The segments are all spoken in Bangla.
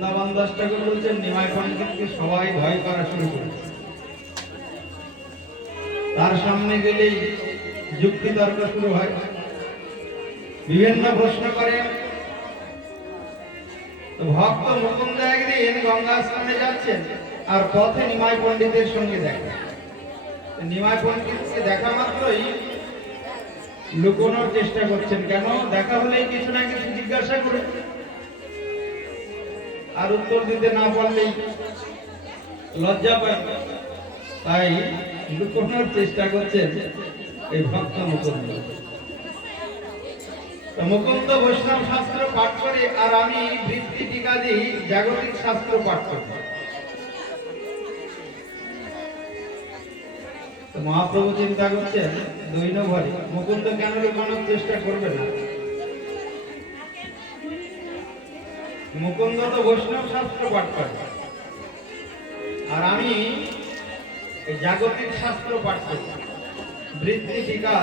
বৃন্দাবন দাস ঠাকুর বলছেন নিমাই পণ্ডিতকে সবাই ভয় করা শুরু করেছে। তার সামনে গেলেই যুক্তি তর্ক শুরু হয়, বিভিন্ন প্রশ্ন করেন। তো ভক্ত মুকুন্দ একদিন গঙ্গা স্নানে যাচ্ছেন, আর পথে নিমাই পণ্ডিতের সঙ্গে দেখা। নিমাই পণ্ডিতকে দেখা মাত্রই লুকোনোর চেষ্টা করছেন, কেন দেখা হলেই কিছু না কিছু জিজ্ঞাসা করে, আর উত্তর দিতে না পারলেই লজ্জা পায়, তাই লুকোনোর চেষ্টা করছেন এই ভক্ত মুকুন্দ। মুকুন্দ বৈষ্ণব শাস্ত্র পাঠ করে, আর আমি বৃত্তি টিকাদি জাগতিক শাস্ত্র পাঠ করি। মহাপ্রভু চিন্তা করছেন দুই নম্বরে মুকুন্দ কেন লুকানোর চেষ্টা করবে না। মুকুন্দ তো বৈষ্ণব শাস্ত্র পাঠ করে, আর আমি জাগতিক শাস্ত্র পাঠ করি, বৃত্তি টিকা।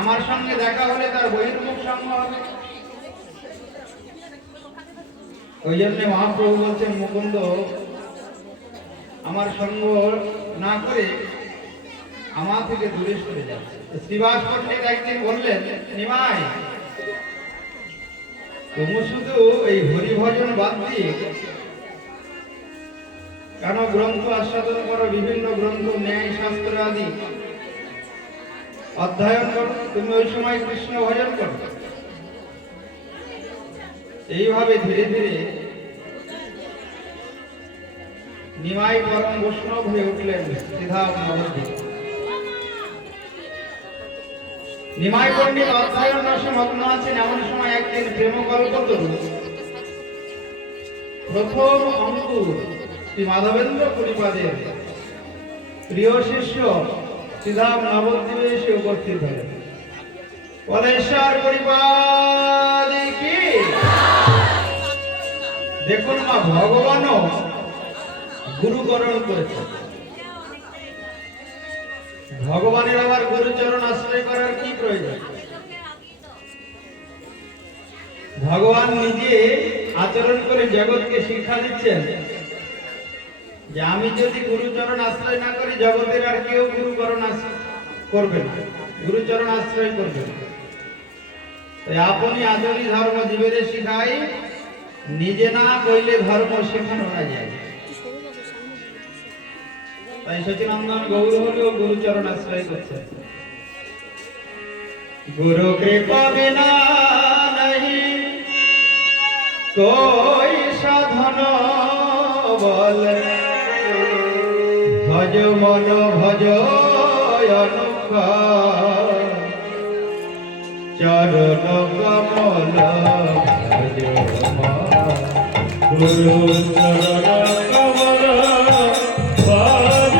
আমার সঙ্গে দেখা হলে তার বহির্মুখ সঙ্গ হবে। ওই জন্য মহাপ্রভু বলছেন মুকুন্দ আমার সঙ্গ না করে আমার থেকে দূরে সরে যাচ্ছে। শ্রীবাস পণ্ডিত একদিন বললেন, নিমাই তুমি শুধু এই হরিভজন বাদ দিয়ে কেন গ্রন্থ আস্বাদন করো, বিভিন্ন গ্রন্থ ন্যায় শাস্ত্র আদি অধ্যয়ন করো, তুমি ওই সময় কৃষ্ণ ভজন করো। এইভাবে ধীরে ধীরে নিমাই পরম বৈষ্ণব হয়ে উঠলেন সিদ্ধার্থ নবদ্বীপ। নিমাই পণ্ডিত অধ্যয়ন রসে মগ্ন আছেন, এমন সময় একদিন প্রেমকল্পতরু প্রথম অঙ্কুর শ্রী মাধবেন্দ্র পরিপাদের প্রিয় শিষ্য সিদ্ধার্থ নবদ্বীপে এসে উপস্থিত হলেন। কলেশ্বর পরিপাদ কি দেখুন মা, ভগবানও গুরুকরণ করেছে। ভগবানের আবার গুরুচরণ আশ্রয় করার কি প্রয়োজন? ভগবান নিজে আচরণ করে জগৎকে শিক্ষা দিচ্ছেন যে আমি যদি গুরুচরণ আশ্রয় না করি, জগতের আর কেউ গুরুকরণ করবে না, গুরুচরণ আশ্রয় করবে না। তাই আপনি আচরি ধর্ম জীবের শিখাই, নিজে না কইলে ধর্ম শেখানো না যায়। তাই সচিনন্দন গৌর হলেও গুরুচরণ আশ্রয় করছে। গুরু কৃপা বিনা नहीं कोई साधन बल, भज मन भज अनुका चरण कमल भज गुरु चरण कमल भज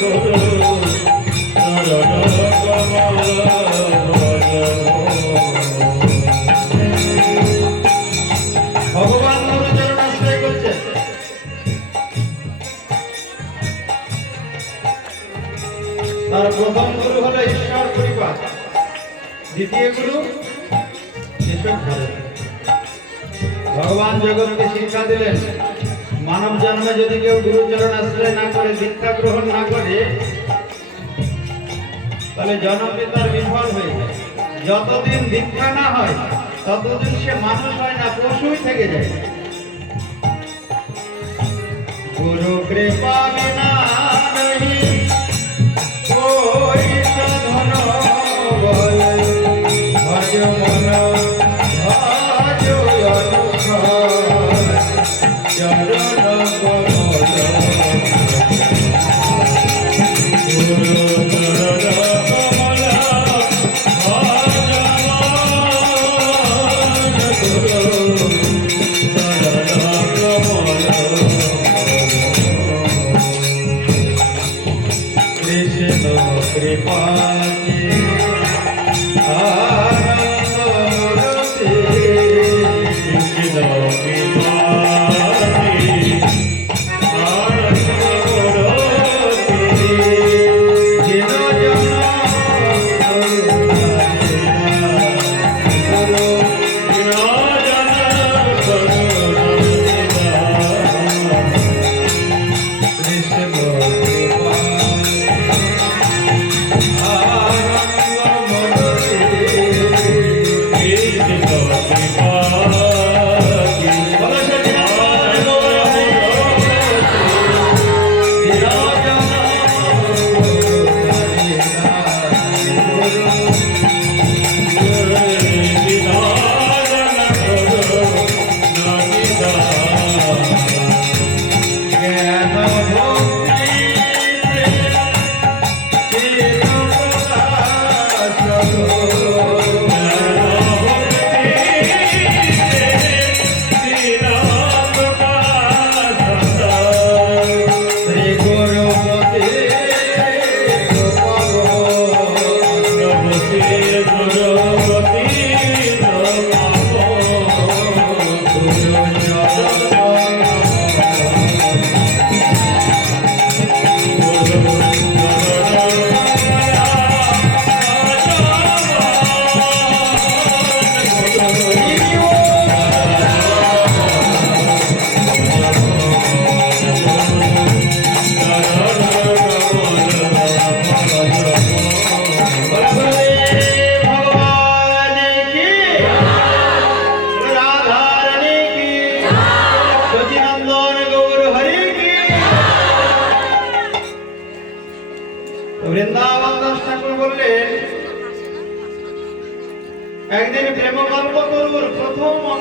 गुरु चरण कमल भगवान गुरुचरण आश्रय करছে। তার প্রথম গুরু হলো ঈশ্বর পরিপাদ, দ্বিতীয় গুরু কেশব ধরে। ভগবান জগৎকে শিক্ষা দিলেন, মানব জন্মে যদি কেউ গুরুচরণ আশ্রয় না করে, দীক্ষা গ্রহণ না করে, তাহলে জনপিতার বিফল হয়ে যায়। যতদিন দীক্ষা না হয় ততদিন সে মানুষ হয় না, পশুই থেকে যায়। গুরু কৃপা বিনা नहीं कोई साधन बल, भज मन भज अनुका चरण कमल गुरु चरण कमल भज गुरु चरण कमल।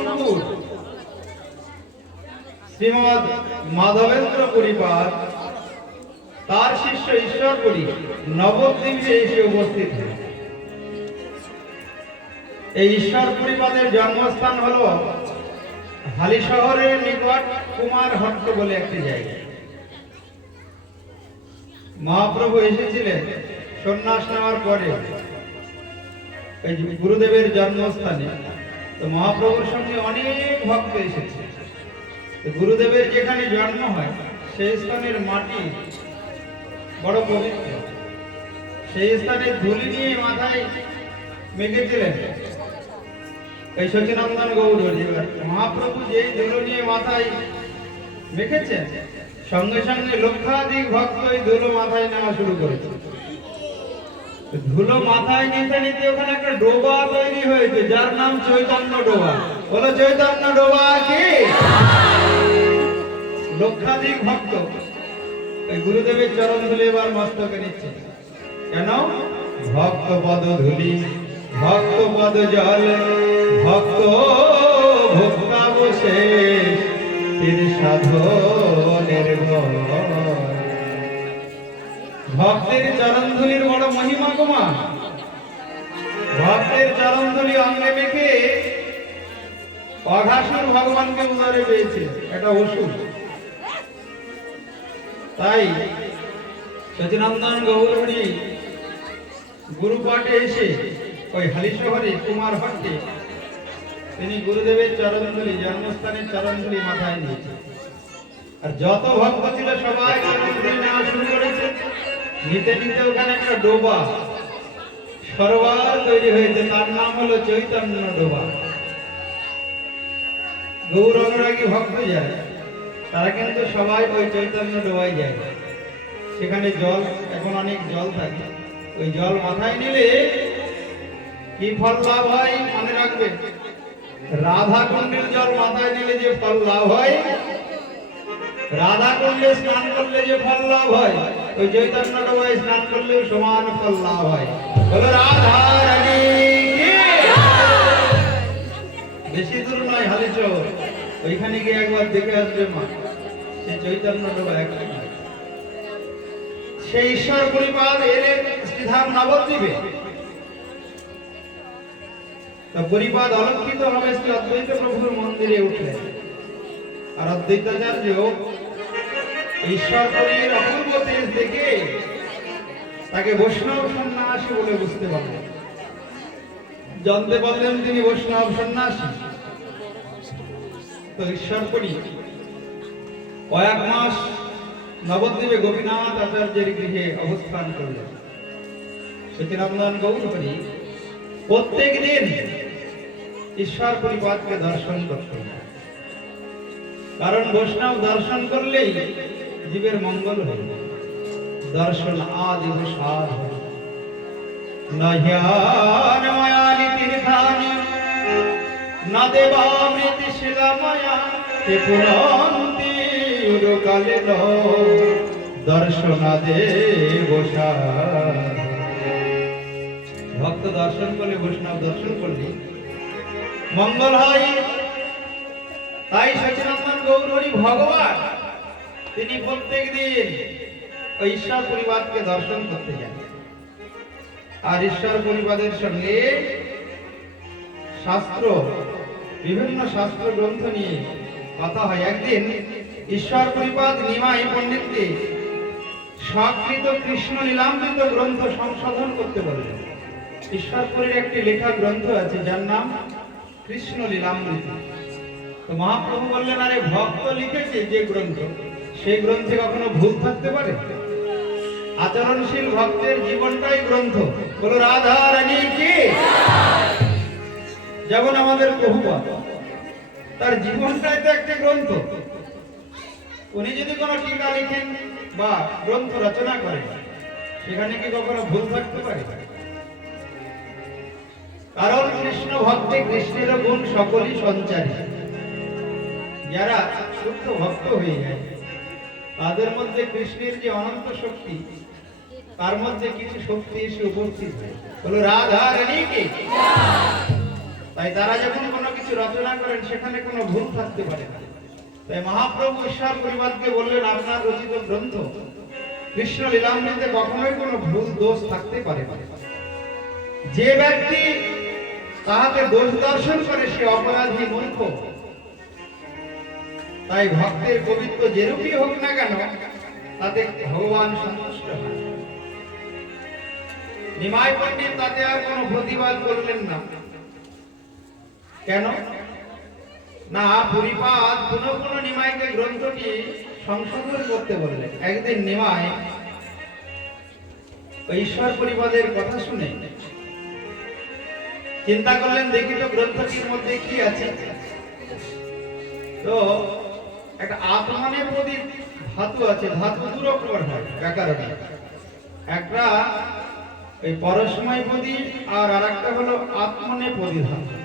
জগৎগুরু শ্রীমৎ মাধবেন্দ্র পরিপাদ তার শিষ্য ঈশ্বরপুরী নবদ্বীপে এসে উপস্থিত হয়। এই ঈশ্বরপুরীপাদের জন্মস্থান হলো হালি শহরের নিকট কুমারহট্ট বলে একটি জায়গা। মহাপ্রভু এসেছিলেন সন্ন্যাস নেওয়ার পরে এই গুরুদেবের জন্মস্থানে। তো মহাপ্রভুর সঙ্গে অনেক ভক্ত এসেছে। গুরুদেবের যেখানে জন্ম হয় সেই স্থানের মাটি বড় পবিত্র। সেই স্থানে ধুলি নিয়ে মাথায় মেখেছিলেন এই সচিনন্দন গৌর। মহাপ্রভু যে ধুলো নিয়ে মাথায় মেখেছেন, সঙ্গে সঙ্গে লক্ষাধিক ভক্ত এই ধুলো মাথায় নেওয়া শুরু করেছে। ধুলো মাথায় নিতে নিতে ওখানে একটা ডোবা তৈরি হয়েছে, যার নাম চৈতন্য ডোবা। বলো চৈতন্য ডোবা কি? লক্ষাধিক ভক্ত এই গুরুদেবের চরণ ধুলি এবার মস্তকে নিচ্ছে। কেন? ভক্ত পদ ধুলি, ভক্ত পদ জল, ভক্ত ভক্তাবশেষ তীর সাধনের ভক্তের চরণ ধুলির বড় মহিমা গোমা। ভক্তের চরণ ধুলি অঙ্গে মেখে অঘাসুর ভগবানকে উদারে পেয়েছে, এটা অসুর। তাই সচিনন্দন গৌরহরি গুরুপাঠে এসে ওই হালি শহরে কুমারহট্টে তিনি গুরুদেবের চরণধুলি, জন্মস্থানের চরণধুলি মাথায় নিয়েছে। আর যত ভক্ত ছিল সবাই চরণধুলি নেওয়া শুরু করেছে। নিতে নিতে ওখানে একটা ডোবা সরোবর তৈরি হয়েছে, তার নাম হলো চৈতন্য ডোবা। গৌর অনুরাগী ভক্ত যায়, তারা কিন্তু সবাই ওই চৈতন্য ডোবায় যায়। সেখানে জল, এখন অনেক জল থাকে, ওই জল মাথায় নিলে কি ফল লাভ হয় মনে রাখবে। রাধা কুণ্ডের জল মাথায় নিলে যে ফল লাভ হয়, রাধা কুণ্ডে স্নান করলে যে ফল লাভ হয়, ওই চৈতন্য ডোবায় স্নান করলেও সমান ফল লাভ হয়। বলো রাধা রানী কি? বেশি দূর নয় হালিশহর, ওইখানে গিয়ে একবার দেখে আসবে মা, সেই চৈতন্য ডোবা একটাই। সেই ঈশ্বর পরিপাদ এলেন শ্রীধাম নবদ্বীপে। তো পরিপাদ অলক্ষিত ভাবে শ্রী অদ্বৈত প্রভুর মন্দিরে উঠলেন। আর অদ্বৈতাচার্য ঈশ্বরপুরীর অপূর্ব তেজ দেখে তাকে বৈষ্ণব সন্ন্যাসী বলে বুঝতে পারলেন, জানতে পারলেন তিনি বৈষ্ণব সন্ন্যাসী। তো ঈশ্বরপুরী কয়েক মাস নবদ্বীপে গোপীনাথ আচার্যের গৃহে অবস্থান করলেন। সচিনন্দন গৌরহরি প্রত্যেক দিন ঈশ্বর পরিপাদকে দর্শন করতেন, কারণ বৈষ্ণব দর্শন করলেই জীবের মঙ্গল হয়। দর্শন আদি সাধ নহিয়ান মায়ালি তীর্থানি না দেবামৃতি শিলাময়া কে পুনন্তি উরকালে দর্শনা দেব সাধ। ভক্ত দর্শন করলে, বৈষ্ণব দর্শন করলে মঙ্গল হয়। তাই সচিনন্দন গৌরহরি ভগবান তিনি প্রত্যেক দিন ওই ঈশ্বর পরিবাদকে দর্শন করতে যান। আর ঈশ্বর পরিবাদের সঙ্গে শাস্ত্র, বিভিন্ন শাস্ত্র গ্রন্থ নিয়ে কথা হয়। একদিন ঈশ্বর পরিপাদ নিমাই পণ্ডিতকে সংস্কৃত কৃষ্ণ লীলামৃত গ্রন্থ সংশোধন করতে বললেন। ঈশ্বরপুরীর একটি লেখা গ্রন্থ আছে যার নাম কৃষ্ণ লীলামৃত। তো মহাপ্রভু বললেন, আরে ভক্ত লিখেছে যে গ্রন্থ, সেই গ্রন্থে কখনো ভুল থাকতে পারে? আচরণশীল ভক্তের জীবনটাই গ্রন্থ। বলো রাধা রানী কি? যেমন আমাদের প্রভুপাদ, তার জীবনটাই তো একটা গ্রন্থ। উনি যদি কোনো টিকা লিখেন বা গ্রন্থ রচনা করেন, সেখানে কি কখনো ভুল থাকতে পারে? কারণ কৃষ্ণ ভক্তে কৃষ্ণের গুণ সকলই সঞ্চারী। যারা শুদ্ধ ভক্ত হয়ে যায় তাদের মধ্যে কৃষ্ণের যে অনন্ত শক্তি, তার মধ্যে কিছু শক্তি এসে উপস্থিত হয়। বলো রাধা রানী কি? তাই তারা যখন কোনো কিছু কিছু রচনা করেন সেখানে কোনো ভুল থাকতে পারে না। তাই মহাপ্রভু ঈশ্বর পরিবারকে বললেন, আপনার রচিত গ্রন্থ কৃষ্ণ লীলামৃতে কখনোই কোনো ভুল দোষ থাকতে পারে না। যে ব্যক্তি তাহাতে দোষ দর্শন করে সে অপরাধী মূর্খ। তাই ভক্তের কবিত্ব যেরূপই হোক না কেন তাতে ভগবান সন্তুষ্ট হয়। নিমাই পণ্ডিত তাতে আর কোনো প্রতিবাদ করলেন না। কেন না, পরিপাদ পুনঃ পুনঃ নিমাইকে গ্রন্থটি সংশোধন করতে বললেন। একদিন নিমাই ঈশ্বর পরিবাদের কথা শুনে চিন্তা করলেন, দেখি তো গ্রন্থটির মধ্যে কি আছে। তো একটা আত্মনেপদী ধাতু আছে, ধাতু দু রকমের হয় ব্যাকরণে, একটা এই পরস্ময়পদী আর আরেকটা হলো আত্মনেপদী ধাতু।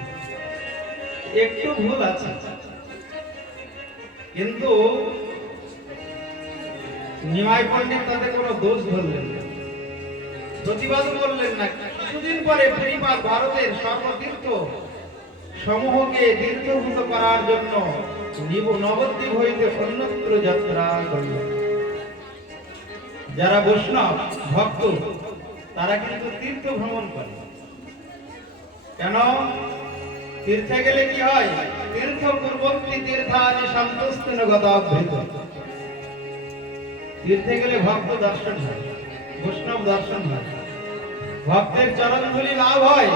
একটু ভুল আছে, কিন্তু নিমাই পণ্ডিত তাতে কোনো দোষ ধরলেন না, প্রতিবাদ করলেন না। কিছুদিন পরে পরিপাদ ভারতের সর্বতীর্থ সমূহকে তীর্থভূত করার জন্য নবদ্বীপ হইতে অন্যত্র যাত্রা করলেন। যারা বৈষ্ণব ভক্ত তারা কিন্তু তীর্থ ভ্রমণ করে। কেন? তীর্থে গেলে কি হয়? তীর্থ পূর্ববর্তী তীর্থানি সন্তস্তেন গতাভৃত। তীর্থে গেলে ভক্ত দর্শন হয়, বৈষ্ণব দর্শন হয়, ভক্তের চরণ ধূলি লাভ হয়।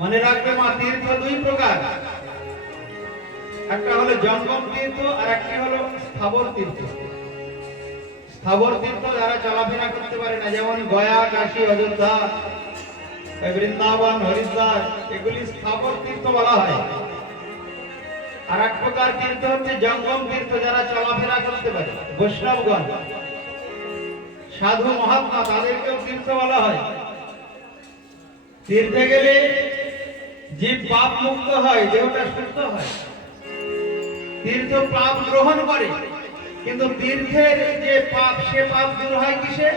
মনে রাখবে মা, তীর্থ দুই প্রকার, একটা হলো জঙ্গম তীর্থ আর একটা হলো স্থাবর তীর্থ। স্থাবর তীর্থ যারা চলাফেরা করতে পারে না, যেমন গয়া, কাশী, অযোধ্যা, বৃন্দাবন, হরিদ্বার, এগুলি স্থাবর তীর্থ বলা হয়। আর এক প্রকার তীর্থ হচ্ছে জঙ্গম তীর্থ, যারা চলাফেরা করতে পারে, বৈষ্ণবগণ, সাধু মহাত্মা, তাদেরকেও তীর্থ বলা হয়। তীর্থে গেলে জীব পাপ মুক্ত হয়, দেহটা শুদ্ধ হয়। তীর্থ পাপ গ্রহণ করে, কিন্তু তীর্থের যে পাপ, সে পাপ দূর হয় কিসে?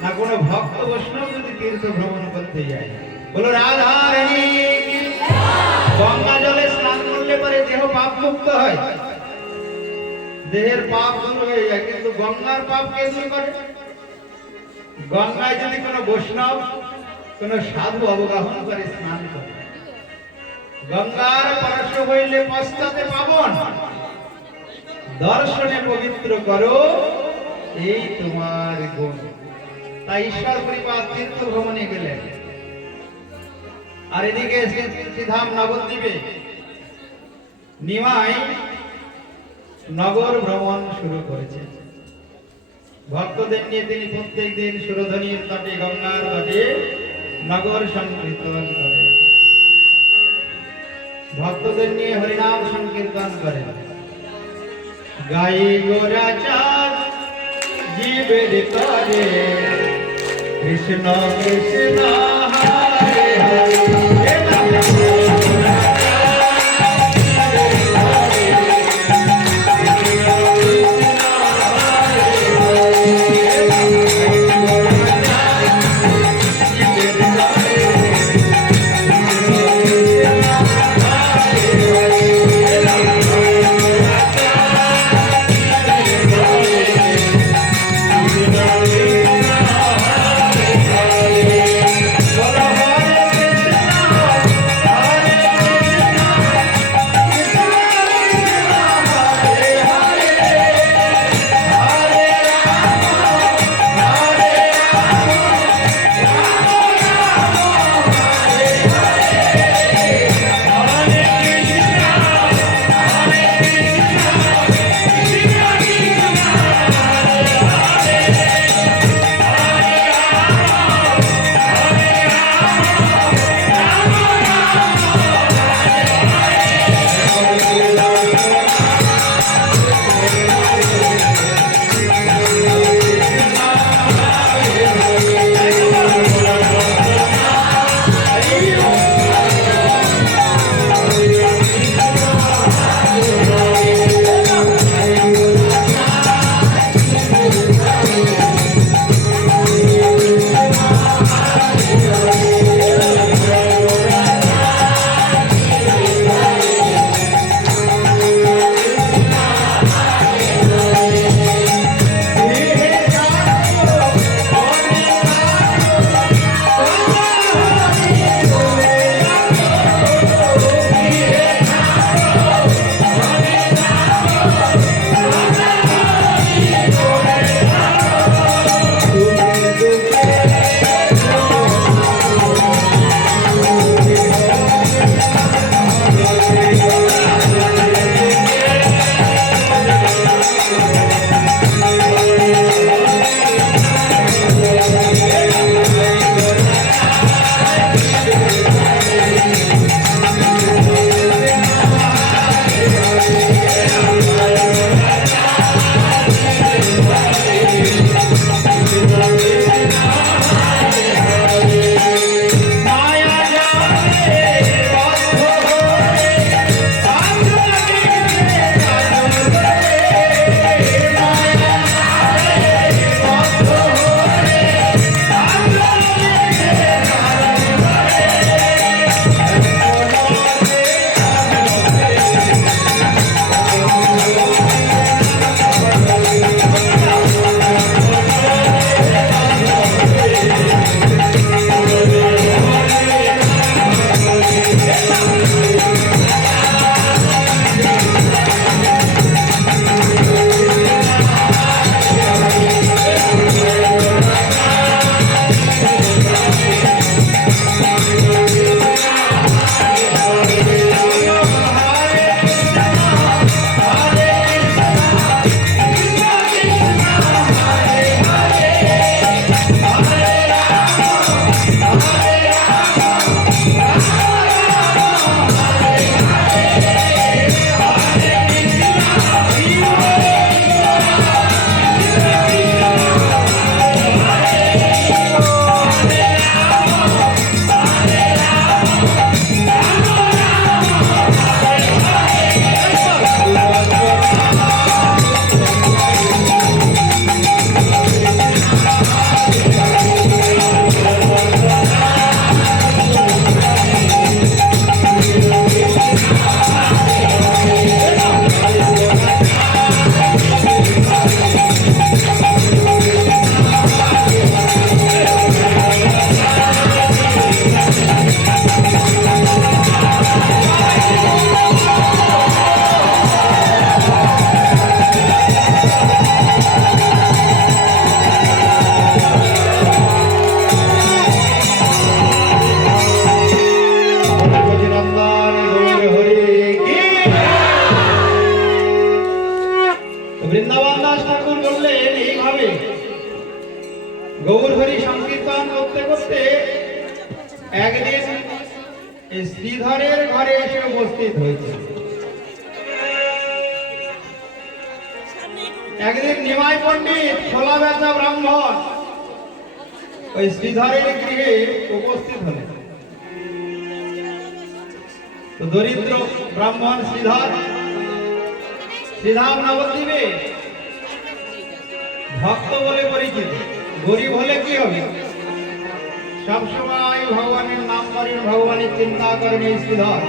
না, কোন ভক্ত বৈষ্ণব যদি তীর্থ ভ্রমণ করতে যায়। বলো রাধা রানী। গঙ্গা জলে স্নান করলে পরে দেহ পাপ মুক্ত হয়, দেহের পাপ দূর হয়ে যায়, কিন্তু গঙ্গার পাপ কে দূর করে? গঙ্গায় যদি কোনো বৈষ্ণব, কোন সাধু অবগাহন করে, স্নান করে, গঙ্গার পরশ হইলে পশ্চাতে পাবন, দর্শনে পবিত্র করো এই তোমার গুণ। তাই ঈশ্বর পরিপাদ তীর্থ ভ্রমণে গেলেন। আর এদিকে ধাম নবদ্বীপে নিমাই নগর ভ্রমণ শুরু করেছে। ভক্তদের নিয়ে তিনি প্রত্যেক দিন সুরধনীর তটে, গঙ্গার তটে নগর সংকীর্তন করেন। ভক্তদের নিয়ে হরিনাম সংকীর্তন করেন। গাই গোরাচার জীবের করে কৃষ্ণ কৃষ্ণ হরে হরে। হয়েছে। একদিন নিমাই পণ্ডিত ছোলা বেচা ব্রাহ্মণ ওই শ্রীধরের গৃহে উপস্থিত হলেন। তো দরিদ্র ব্রাহ্মণ শ্রীধর, শ্রীধাম নবদ্বীপে ভক্ত বলে পরিচিত। গরিব হলে কি হবে? সবসময় ভগবানের নাম করেন, ভগবানের চিন্তা করেন এই শ্রীধর।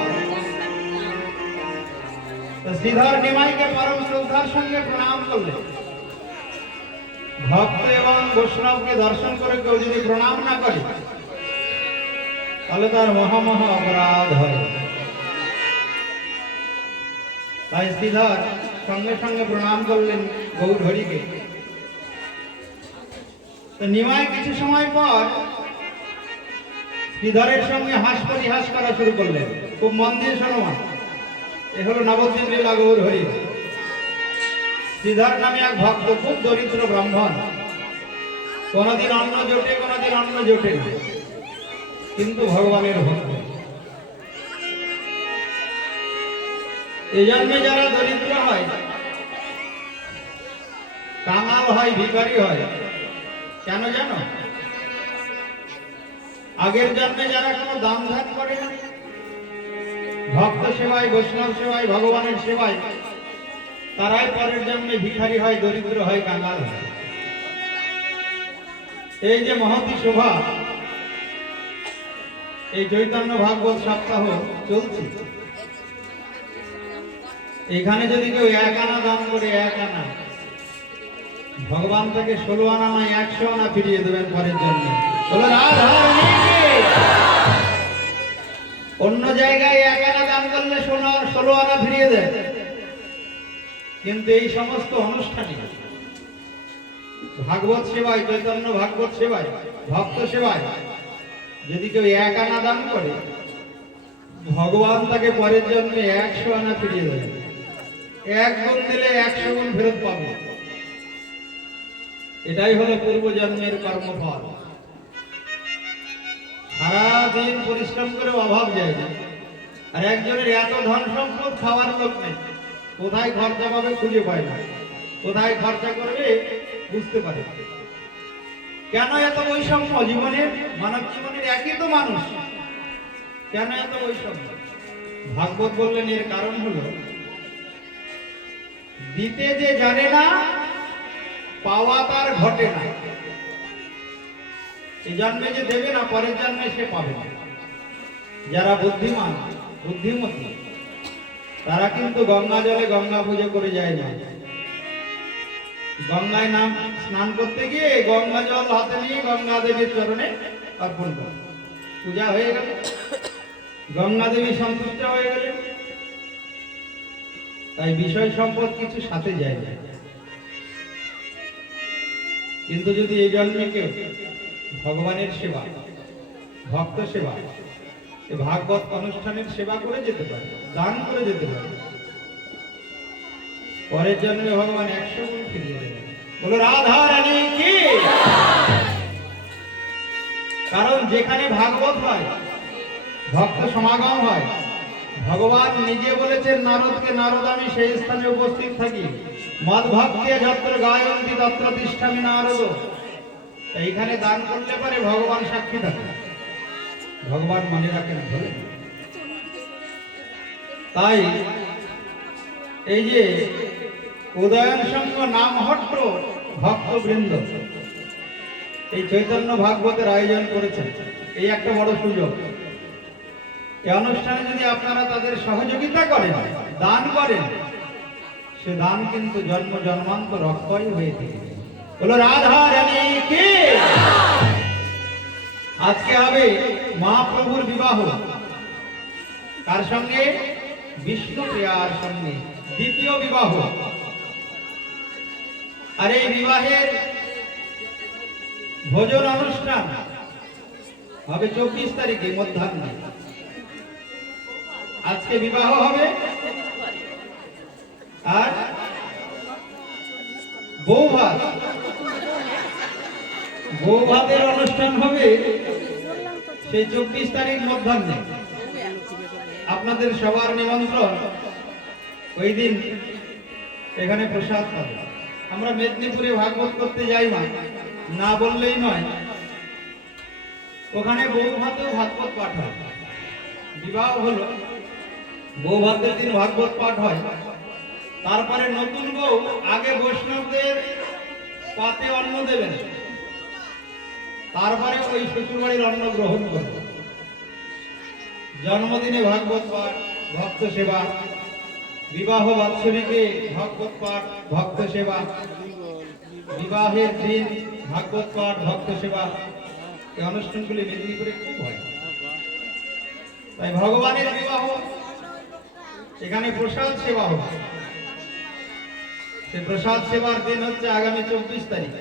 তো শ্রীধর নিমাইকে পরম শ্রদ্ধার সঙ্গে প্রণাম করলেন। ভক্ত এবং বৈষ্ণবকে দর্শন করে কেউ যদি প্রণাম না করে তাহলে তার মহা অপরাধ হয়। তাই শ্রীধর সঙ্গে সঙ্গে প্রণাম করলেন গৌর হরিকে। তো নিমাই কিছু সময় পর শ্রীধরের সঙ্গে হাস পরিহাস করা শুরু করলেন। খুব মন দিয়ে শোনো, এ হলো নবদ্বীপ লীলা গৌর হরি। শ্রীধর নামে এক ভক্ত, খুব দরিদ্র ব্রাহ্মণ, কোনদিন অন্ন জোটে কোনদিন অন্ন জোটে না, কিন্তু ভগবানের ভক্ত। এই জন্মে যারা দরিদ্র হয়, কাঙাল হয়, ভিখারি হয়, কেন জানো? আগের জন্মে যারা কোনো দান ধ্যান করে না, ভক্ত সেবায়, বৈষ্ণব সেবায়, ভগবানের সেবায়, তারাই পরের জন্মে ভিখারি হয়, দরিদ্র হয়, কাঙাল হয়। এই যে মহতী শোভা, এই চৈতন্য ভাগবত সপ্তাহ চলছে, এখানে যদি কেউ 1 আনা দান করে, 1 আনা, ভগবান তাকে 16 আনা নয় 100 আনা ফিরিয়ে দেবেন পরের জন্য। অন্য জায়গায় 1 আনা দান করলে 16 আনা ফিরিয়ে দেয়, কিন্তু এই সমস্ত অনুষ্ঠানে ভাগবত সেবায়, চৈতন্য ভাগবত সেবায়, ভক্ত সেবায় যদি কেউ 1 আনা দান করে, ভগবান তাকে পরের জন্মে 100 আনা ফিরিয়ে দেবে। 1 গুণ দিলে 100 গুণ ফেরত পাবে। এটাই হলো পূর্ব জন্মের কর্মফল। সারাদিন পরিশ্রম করে অভাব যায় না, আর একজনের এত ধন সম্পদ, খাওয়ার লোক নেই, কোথায় খরচা পাবে খুঁজে পায় না, কোথায় খরচা করবে বুঝতে পারে। কেন এত বৈষম্য জীবনের? মানব জীবনের একই তো মানুষ, কেন এত বৈষম্য? ভাগবত বললেন এর কারণ হলো, দিতে যে জানে না, পাওয়া তার ঘটে না। এই জন্মে যে দেবে না, পরের জন্মে সে পাবে না। যারা বুদ্ধিমান, বুদ্ধিমতী, তারা কিন্তু গঙ্গা জলে গঙ্গা পুজো করে যায় না। গঙ্গায় নাম স্নান করতে গিয়ে গঙ্গা জল হাতে নিয়ে গঙ্গা দেবীর চরণে অর্পণ করে, পূজা হয়ে গেল, গঙ্গা দেবী সন্তুষ্ট হয়ে গেলেন। তাই বিষয় সম্পদ কিছু সাথে যায় না। কিন্তু যদি এই জন্মে কেউ ভগবানের সেবা, ভক্ত সেবা, ভাগবত অনুষ্ঠানের সেবা করে যেতে পারে, দান করে যেতে পারে, পরের জন্মে ভগবান 100 গুণ ফিরিয়ে দেবেন। বলো রাধা রানী কি? কারণ যেখানে ভাগবত হয়, ভক্ত সমাগম হয়, ভগবান নিজে বলেছেন নারদকে, নারদ আমি সেই স্থানে উপস্থিত থাকি, মদ ভক্তি যত্র গায়ন্তি তত্র তিষ্ঠামি নারদ। এইখানে দান করলে পারে ভগবান সাক্ষী থাকে, ভগবান মনে রাখেন বলে। তাই এই যে উদয়ন সঙ্গ নামহট্ট ভক্তবৃন্দ এই চৈতন্য ভাগবতের আয়োজন করেছেন, এই একটা বড় সুযোগ। এই অনুষ্ঠানে যদি আপনারা তাদের সহযোগিতা করেন, দান করেন, সে দান কিন্তু জন্ম জন্মান্তর অক্ষয় হয়ে থাকে। বলো রাধা রানী কি? আজকে হবে মহাপ্রভুর বিবাহ। কার সঙ্গে? বিষ্ণুপ্রিয়ার সঙ্গে দ্বিতীয় বিবাহ। আর এই বিবাহের ভোজন অনুষ্ঠান হবে 24 তারিখে মধ্যাহ্নে। আজকে বিবাহ হবে, আর বৌভাতের অনুষ্ঠান হবে সেই 24 তারিখ মধ্যাহ্নে। আপনাদের সবার নিমন্ত্রণ। ওই দিন এখানে প্রসাদ পাবে। আমরা মেদিনীপুরে ভাগবত করতে যাই না বললেই নয়। ওখানে বউ ভাতেও ভাগবত পাঠ হয়। বিবাহ হলো, বউ ভাতের দিন ভাগবত পাঠ হয়। তারপরে নতুন বউ আগে বৈষ্ণবদের পাতে অন্ন দেবেন, তারপরে ওই শ্বশুরবাড়ির অন্ন গ্রহণ করবে। জন্মদিনে ভাগবত পাঠ, ভক্ত সেবা, বিবাহ বাৎসরিকে ভাগবত পাঠ, ভক্ত সেবা, বিবাহের দিন ভাগবত পাঠ, ভক্ত সেবা। এই অনুষ্ঠানগুলি মেদিনীপুরে খুব হয়। তাই ভগবানের বিবাহ, এখানে প্রসাদ সেবা হবে। সে প্রসাদ সেবার দিন হচ্ছে আগামী 24 তারিখ,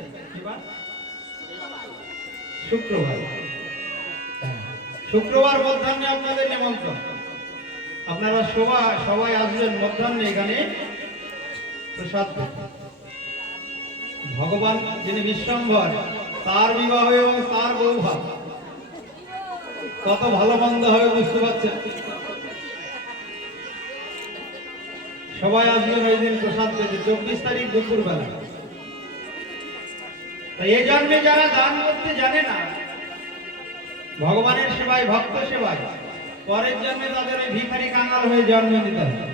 শুক্রবার। শুক্রবার মধ্যাহ্নে আপনাদের নিমন্ত্রণ। আপনারা সবাই আসবেন মধ্যাহ্নে এখানে প্রসাদ পেতে। ভগবান যিনি বিশ্বম্ভর, তার বিবাহ এবং তার বৌভাত কত ভালো মন্দ হবে বুঝতে পারছেন। সবাই আসবেন ওই দিন প্রসাদ পেতে, 24 তারিখ দুপুর বেলা। তাই এই জন্মে যারা দান করতে জানে না, ভগবানের সেবায়, ভক্ত সেবায়, পরের জন্মে তাদের ওই ভিখারি কাঙ্গাল হয়ে জন্ম নিতে হবে।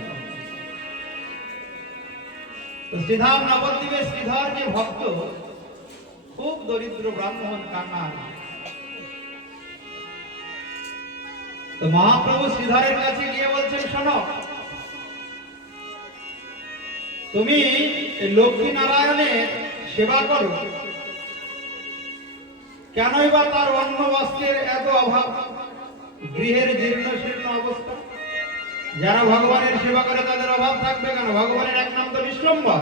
তো শ্রীধাম নবদ্বীপে শ্রীধর যে ভক্ত, খুব দরিদ্র ব্রাহ্মণ কাঙ্গাল। তো মহাপ্রভু শ্রীধরের কাছে গিয়ে বলছেন, শোনো, তুমি লক্ষ্মী নারায়ণের সেবা করো, কেনই বা তার অন্ন বস্ত্রের এত অভাব, গৃহের জীর্ণ শীর্ণ অবস্থা। যারা ভগবানের সেবা করে তাদের অভাব থাকবে কেন? ভগবানের এক নাম তো বিশ্বম্ভর।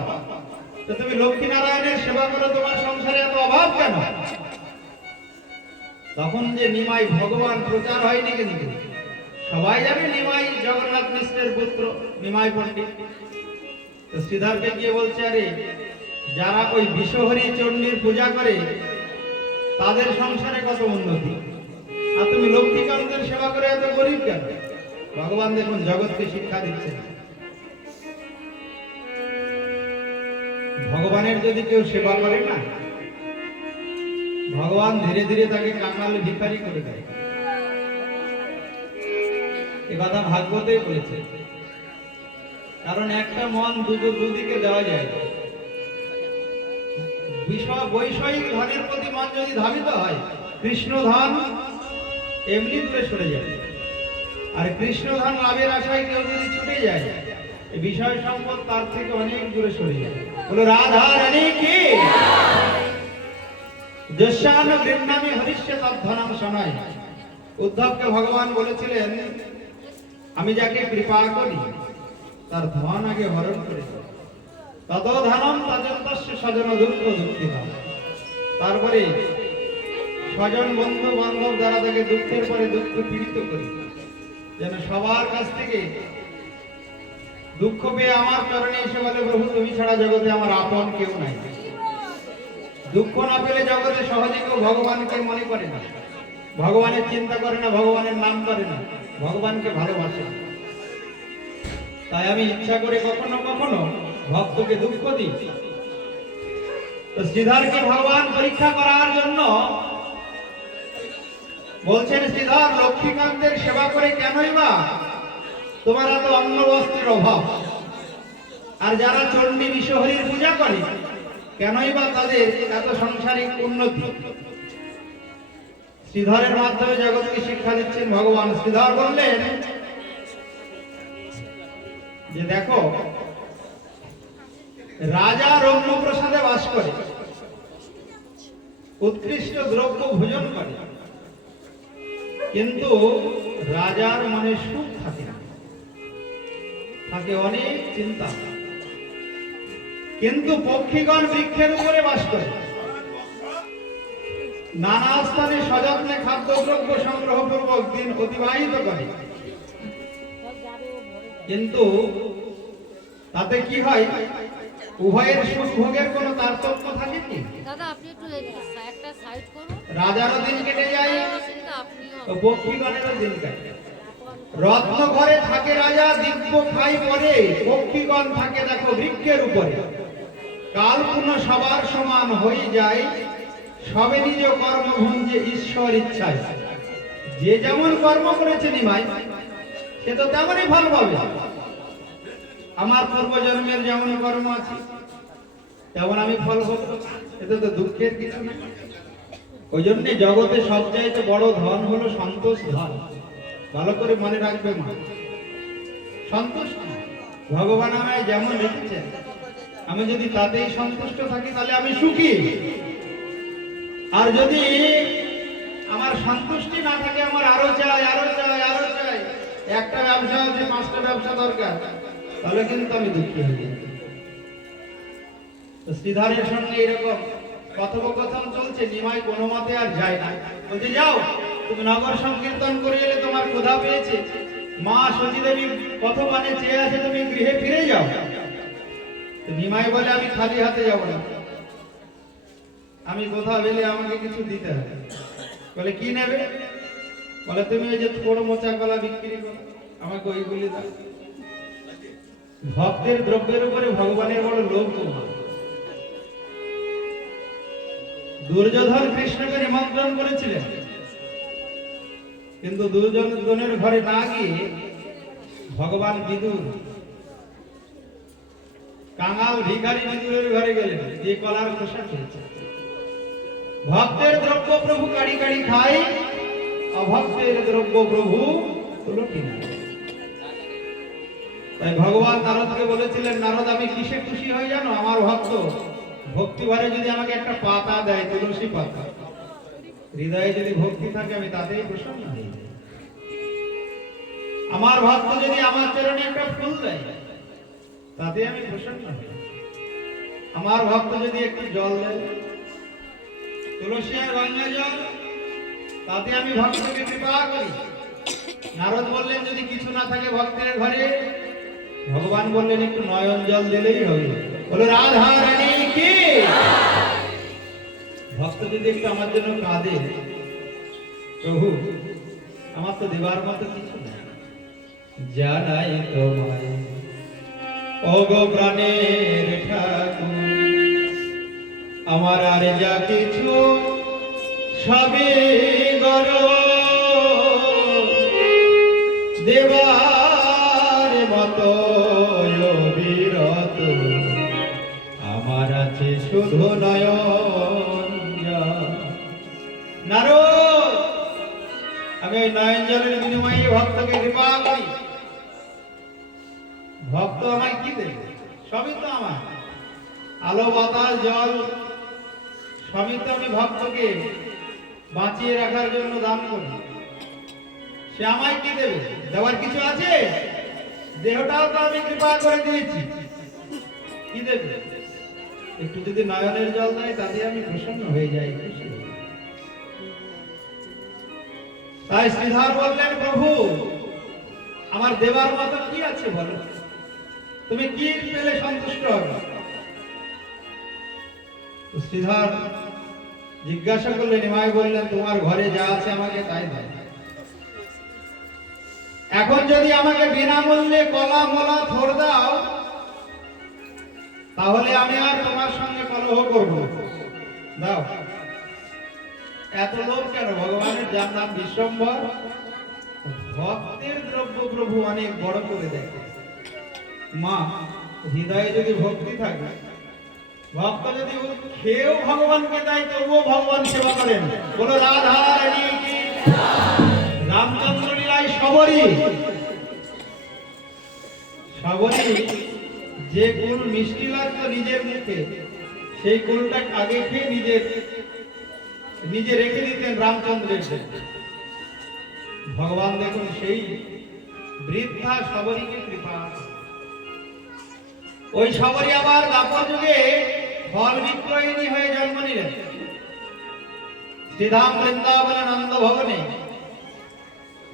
তো তুমি লক্ষ্মী নারায়ণের সেবা করো, তোমার সংসারে এত অভাব কেন? তখন যে নিমাই ভগবান প্রচার হয়নি কিন্তু সবাই জানে, নিমাই জগন্নাথ মিশ্রের পুত্র নিমাই পণ্ডিত। তো শ্রীধরকে গিয়ে বলছে, আরে যারা ওই বিশ্বহরি চণ্ডীর পূজা করে তাদের সংসারে কত উন্নতি, আর তুমি লক্ষ্মীকান্তের সেবা করে এত গরিব কেন? ভগবান দেখুন জগৎকে শিক্ষা দিচ্ছেন। ভগবানের যদি কেউ সেবা করে না, ভগবান ধীরে ধীরে তাকে কাঙাল ভিখারি করে দেয়। এ কথা ভাগবতেই বলেছে। কারণ একটা মন দুদিকে দেওয়া যায়। বৈষয়িক ধনের প্রতি মন যদি ধাবিত হয়, কৃষ্ণ ধন এমনি দূরে সরে যাবে। আর কৃষ্ণ ধন লাভের আশায় কেউ যদি ছুটে যায়, বিষয় সম্পদ তার থেকে অনেক দূরে সরে যায়। বলো রাধা রানী কি? যস্যান গৃহ্ণামি হরিষ্য তদ্ধনম শোনায়। উদ্ধবকে ভগবান বলেছিলেন, আমি যাকে কৃপা করি তার ধন আগে হরণ করে দেব। তত ধনম তজন্তস্য স্বজন দুঃখ দুঃখিতম। তারপরে স্বজন বন্ধু বান্ধব দ্বারা তাকে দুঃখের পরে দুঃখ পীড়িত করি, যেন সবার কাছ থেকে দুঃখ পেয়ে আমার চরণে এসে বলে, প্রভু তুমি ছাড়া জগতে আমার আপন কেউ নাই। দুঃখ না পেলে জগতে সহজে কেউ ভগবানকে মনে করে না, ভগবানের চিন্তা করে না, ভগবানের নাম করে না, ভগবানকে ভালোবাসে। তাই আমি ইচ্ছা করে কখনো কখনো ভক্তকে দুঃখ দিই। তো শ্রীধরকে ভগবান পরীক্ষা করার জন্য বলছেন, শ্রীধর লক্ষ্মীকান্তের সেবা করে কেনই বা তোমার এত অন্ন বস্ত্রের অভাব, আর যারা চণ্ডী বিশ্বহরির পূজা করে কেনই বা তাদের এত সাংসারিক উন্নতি। শ্রীধরের মাধ্যমে জগৎকে শিক্ষা দিচ্ছেন ভগবান। শ্রীধর বললেন যে দেখো, রাজা রম্যপ্রসাদে বাস করে, উৎকৃষ্ট দ্রব্য ভোজন করে, কিন্তু রাজার মনে সুখ থাকে না, থাকে অনেক চিন্তা। কিন্তু পক্ষীগণ বৃক্ষের উপরে বাস করে, নানা স্থানে সযত্নে খাদ্যদ্রব্য সংগ্রহ পূর্বক দিন অতিবাহিত করে। কিন্তু তাতে কি হয়, উভয়ের সুখ ভোগের কোন তারতম্য থাকে কি? দাদা আপনি একটু একটা সাইড করুন। রাজারও দিন কেটে যায়, পক্ষীগণেরও দিন কাটে। রত্ন ঘরে থাকে রাজা, দিব্য খাই পরে, পক্ষীগণ থাকে দেখো বৃক্ষের উপরে। কাল পুনঃ সবার সমান হয়ে যায়, সবে নিজ কর্ম ভঞ্জে ঈশ্বর ইচ্ছায়। যে যেমন কর্ম করেছে নিমাই, সে তো তেমনই ফল পাবে। আমার পূর্বজন্মের যেমন কর্ম আছে তেমন আমি ফল ভোগ করব, এতে তো দুঃখের কিছু না। ওই জন্য জগতে সবচাইতে বড় ধন হলো সন্তোষ ধন। ভালো করে মনে রাখবে মা, সন্তুষ্ট ভগবান আমায় যেমন রেখেছেন, আমি যদি তাতেই সন্তুষ্ট থাকি তাহলে আমি সুখী। আর যদি আমার সন্তুষ্টি না থাকে, আমার আরো চাই আরো চাই আরো চাই, একটা ব্যবসা আছে 5টা ব্যবসা দরকার, তাহলে কিন্তু আমি দুঃখী হয়ে যাই। শ্রীধরের সঙ্গে এরকম কথোপকথন চলছে, নিমাই কোনো মতে আর যায় না। বলছে যাও, তুমি নগর সংকীর্তন করে এলে, তোমার ক্ষুধা পেয়েছে, মা সতীদেবী পথপানে চেয়ে আছে, তুমি গৃহে ফিরে যাও। নিমাই বলে আমি খালি হাতে যাব না, আমি কোথাও গেলে আমাকে কিছু দিতে হবে। বলে কি নেবে? বলে তুমি ওই যে ছোট মোচা কলা বিক্রি করো, আমাকে ওইগুলি দাও। ভক্তের দ্রব্যের উপরে ভগবানের বড় লোভ তোমার। দুর্যোধন কৃষ্ণকে নিমন্ত্রণ করেছিলেন, কিন্তু দুর্যোধনের ঘরে না গিয়ে ভগবান বিদুর, কাঙাল ভিখারি বিদুরের ঘরে গেলেন, যে কলার খোসা খেয়েছে। ভক্তের দ্রব্য প্রভু কাড়ি কাড়ি খায়, অভক্তের দ্রব্য প্রভু তুলটি না। তাই ভগবান নারদকে বলেছিলেন, নারদ আমি কিসে খুশি হই জানো? আমার ভক্ত ভক্তি ভরে যদি আমাকে একটা পাতা দেয়, তুলসী পাতা, হৃদয়ে যদি ভক্তি থাকে আমি তাতেই প্রসন্ন হই। আমার ভক্ত যদি আমার চরণে একটা ফুল দেয়, তাতে আমি প্রসন্ন হই। আমার ভক্ত যদি একটু জল দেয়, তুলসী আর গঙ্গা জল, তাতে আমি ভক্তকে কৃপা করি। নারদ বললেন যদি কিছু না থাকে ভক্তের ঘরে, ভগবান বললেন একটু নয়ন জল দিলেই হবে। বলো রাধা রানী কি। ভক্ত যদি একটু আমার জন্য কাঁদে, প্রভু আমার তো দেবার মতো কিছু না, জানাই তোমায় ওগো প্রাণের ঠাকুর, আমার আর যা কিছু সবই গরো দেবার মতো অবিরত, আমার আছে শুধু নয়ন জল। নারদ, আমি ওই নয়ন জলের বিনিময়ে ভক্তকে কৃপা করি। ভক্ত আমায় কি দেবে? সবই তো আমার, আলো বাতাস জল সবই তো আমি ভক্তকে বাঁচিয়ে রাখার জন্য দান করি। সে আমায় কি দেবে? দেওয়ার কিছু আছে? দেহটাও তো আমি কৃপা করে দিয়েছি, কি দেবে? একটু যদি নয়নের জল দেয়, তাতে আমি প্রসন্ন হয়ে যাই, খুশি হই। তাই শ্রীধর বললেন, প্রভু আমার দেবার মতো কি আছে বলো, তুমি কি পেলে সন্তুষ্ট হবে? শ্রীধর জিজ্ঞাসা করলেন, নিমাই বললেন তোমার ঘরে যা আছে আমাকে তাই দাও। এখন যদি আমাকে বিনামূল্যে কলা মলা থোড় দাও, তাহলে আমি আর তোমার সঙ্গে কলহ করব না, দাও। এত লোভ কেন? ভগবানের যার নাম বিশ্বম্ভর, ভক্তের দ্রব্য প্রভু অনেক বড় করে দেখে। মা হৃদয়ে যদি ভক্তি থাকে, ভক্ত যদি খেয়েও ভগবানকে দেয়, তবুও ভগবান সেবা করেন। বলো রাধা রানী কি। রামচন্দ্র লীলায় সবরী যে কুল মিষ্টি লাগতো নিজের মুখে, সেই কুলটা আগে খেয়ে নিজে রেখে দিতেন রামচন্দ্রের। ভগবান দেখুন সেই বৃদ্ধা সবরীকে কৃপা। ওই সবরী আবার দাপর যুগে ফল বিক্রয়িনী হয়ে জন্ম নিলেন। শ্রীধাম বৃন্দাবন নন্দ ভবনে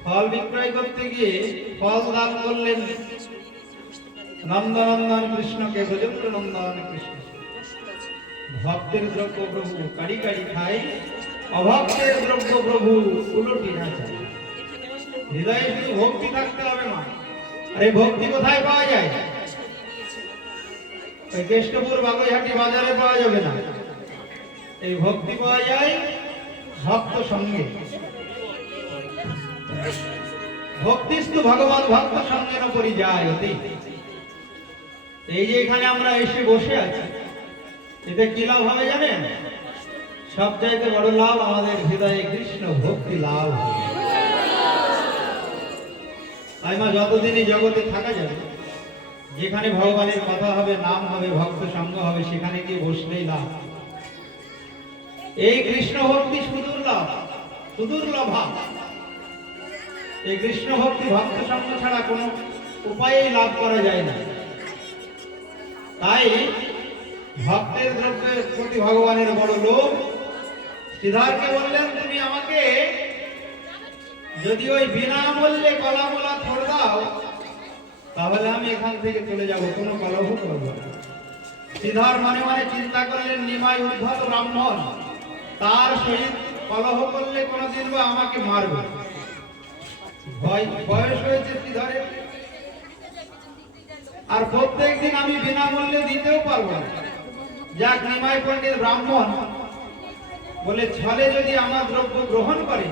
ফল বিক্রয় করতে গিয়ে ফল দান করলেন নন্দনন্দন কৃষ্ণকে, ব্রজেন্দ্র নন্দন কৃষ্ণ। ভক্তের দ্রব্য প্রভু কাড়ি কাড়ি খায়, অভক্তের দ্রব্য প্রভু উলটি না চায়। হৃদয়ে শুধু ভক্তি থাকতে হবে মা। আর এই ভক্তি কোথায় পাওয়া যায়? ওই কেষ্টপুর বাগুইহাটি বাজারে পাওয়া যাবে না। এই ভক্তি পাওয়া যায় ভক্ত সঙ্গে। ভক্তিস্তু ভগবান ভক্ত সঙ্গের উপরই যায় অতি। এই যে এখানে আমরা এসে বসে আছি, এতে কি লাভ হবে জানেন? সবচাইতে বড় লাভ আমাদের হৃদয়ে কৃষ্ণ ভক্তি লাভ হবে। তাই মা, যতদিনই জগতে থাকা যাবে, যেখানে ভগবানের কথা হবে, নাম হবে, ভক্ত সঙ্গ হবে, সেখানে গিয়ে বসলেই লাভ। এই কৃষ্ণ ভক্তি সুদুর্লভ, সুদুর্লভা। এই কৃষ্ণ ভক্তি ভক্ত সঙ্গ ছাড়া কোনো উপায়েই লাভ করা যায় না। তাই ভক্তের দ্রব্যের প্রতি ভগবানের বড় লোভ। শ্রীধরকে বললেন, তুমি আমাকে যদি ওই বিনামূল্যে কলামলা থর দাও, তাহলে আমি এখান থেকে চলে যাব, কোনো কলহ করব না। শ্রীধর মনে মনে চিন্তা করলেন, নিমাই উদ্ধত ব্রাহ্মণ, তার সহিত কলহ করলে কোনদিন বা আমাকে মারবে। বয়স হয়েছে শ্রীধরের, আর প্রত্যেকদিন আমি বিনামূল্যে দিতেও পারবো না। যাক, নিমাই পণ্ডিত ব্রাহ্মণ বলে ছলে যদি আমার দ্রব্য গ্রহণ করে,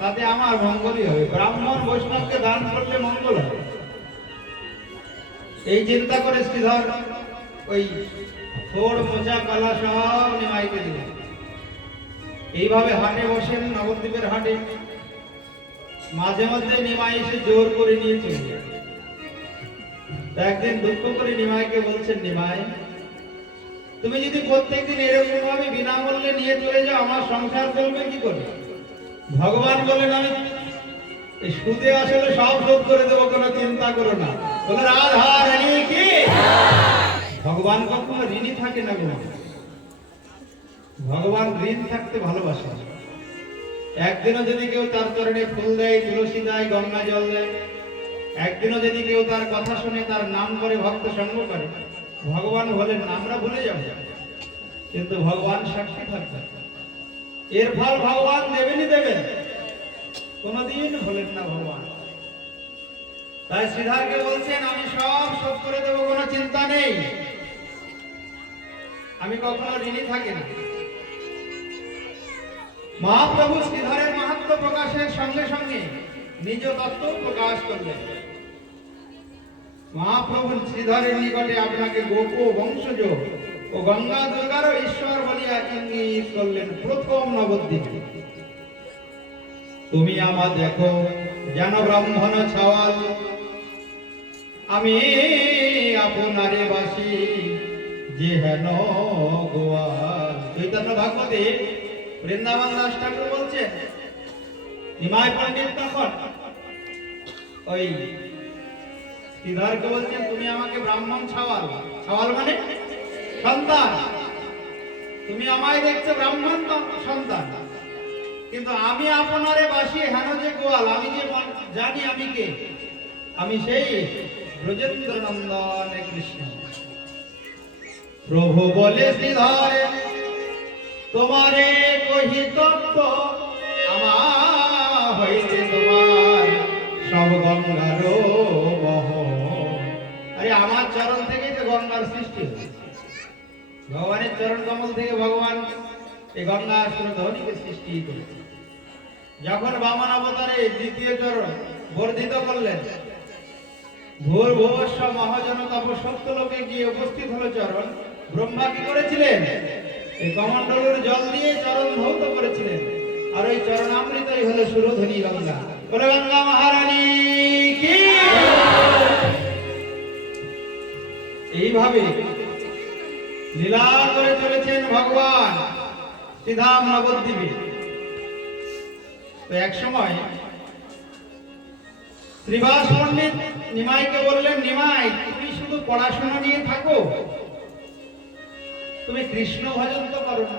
তাতে আমার মঙ্গলই হবে। ব্রাহ্মণ বৈষ্ণবকে দান করলে মঙ্গল হবে। এই চিন্তা করে শ্রীধর ওই থোড় মোচা কলা সব নিমাইকে দিলেন। এইভাবে হাটে বসেন, নবদ্বীপের হাটে। মাঝে মধ্যে নিমাই এসে জোর করে নিয়ে চলে যায়। একদিন দুঃখ করে নিমাইকে বলছেন, নিমাই, তুমি যদি প্রত্যেকদিন এরকম ভাবে বিনামূল্যে নিয়ে চলে যাও, আমার সংসার চলবে কি করে? ভগবান বলেন, আমি এই সুদে আসলে সব শোধ করে দেবো, কোনো চিন্তা করো না। বলে, রাধা রানী কি? ভগবান কখনো ঋণী থাকে না গো। ভগবান ঋণ থাকতে ভালোবাসে। একদিনও যদি কেউ তার চরণে ফুল দেয়, তুলসী দেয়, গঙ্গা জল দেয়, একদিনও যদি কেউ তার কথা শুনে, তার নাম করে, ভক্ত সঙ্গ করে, ভগবান বলেন না, আমরা ভুলে যাব, কিন্তু ভগবান সাক্ষী থাকবে। এর ফল ভগবান দেবেনই দেবেন, কোনদিন ভুলেন না ভগবান। তাই শ্রীধরকে বলছেন, আমি সব শোধ করে দেবো, কোনো চিন্তা নেই, আমি কখনো ঋণী থাকি না। মহাপ্রভু শ্রীধরের মাহাত্ম্য প্রকাশের সঙ্গে সঙ্গে নিজ তত্ত্ব প্রকাশ করলেন। মহাপ্রভু শ্রীধরের নিকটে আপনাকে গোপ বংশজ ও গঙ্গা দুর্গার ঈশ্বর বলিয়া ইঙ্গিত করলেন প্রথম নবদ্বীপে। তুমি আমার দেখো যেন ব্রাহ্মণ ছাওয়াল, আমি আপনারে বাসি যে হেন গোয়াল। চৈতন্য ভাগবতে বৃন্দাবন দাস ঠাকুর বলছেন, নিমাই পণ্ডিত তখন ওই শ্রীধরকে বলছেন, তুমি আমাকে ব্রাহ্মণ ছাওয়াল, ছাওয়াল মানে সন্তান, তুমি আমায় দেখছো ব্রাহ্মণ সন্তান, কিন্তু আমি আপনারে বাসি হেন যে গোয়াল। আমি যে জানি আমি কে, আমি সেই ব্রজেন্দ্র নন্দন কৃষ্ণ। প্রভু বলে শ্রীধরে, তোমারে কহি তত্ত্ব, আমার হইতে তোমার সব গঙ্গার বহ। আরে আমার চরণ থেকে তো গঙ্গার সৃষ্টি হয়েছে। ভগবানের চরণ কমল থেকে ভগবান এই গঙ্গা সুরধনীকে সৃষ্টি করেছে। যখন বামন অবতারে দ্বিতীয় চরণ বর্ধিত করলেন, ভোর ভুবস্ব মহাজন তপ সত্য লোকে গিয়ে উপস্থিত হলো চরণ। ব্রহ্মা কি করেছিলেন? এই কমণ্ডলুর জল দিয়ে চরণ ধৌত করেছিলেন, আর ওই চরণামৃতই হলো সুরধনী গঙ্গা। বলে গঙ্গা মহারানী কি? এইভাবে লীলা করে চলেছেন ভগবান শ্রীধাম নবদ্বীপে। তো এক সময় শ্রীবাস পণ্ডিত নিমাইকে বললেন, নিমাই, তুমি শুধু পড়াশোনা নিয়ে থাকো, তুমি কৃষ্ণ ভজন তো করো না।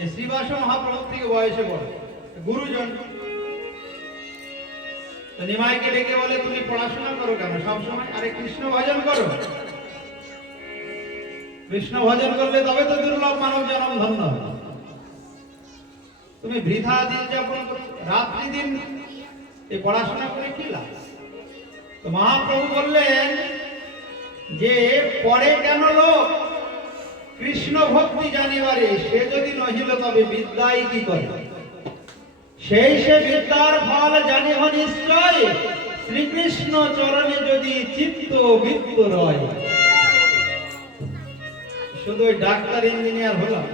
এই শ্রীবাস মহাপ্রভু থেকে বয়সে বড় গুরুজন। তো নিমাইকে ডেকে বলে, তুমি পড়াশোনা করো কেন সবসময়? আরে কৃষ্ণ ভজন করো, কৃষ্ণ ভজন করলে তবে তো দুর্লভ মানব জন্ম ধন্য হবে। তুমি বৃথা দিন যাপন করো, রাত্রি দিন এই পড়াশোনা করে কি লাভ? তো মহাপ্রভু বললেন যে পড়ে কেন লোক কৃষ্ণ ভক্তি জানিবারে, সে যদি নহিল তবে বিদ্যাই কি করে। সেই সে বিদ্যার ফল জানিহ নিশ্চয়, শ্রীকৃষ্ণ চরণে যদি চিত্ত বৃত্ত রয়। শুধু ওই ডাক্তার ইঞ্জিনিয়ার হলাম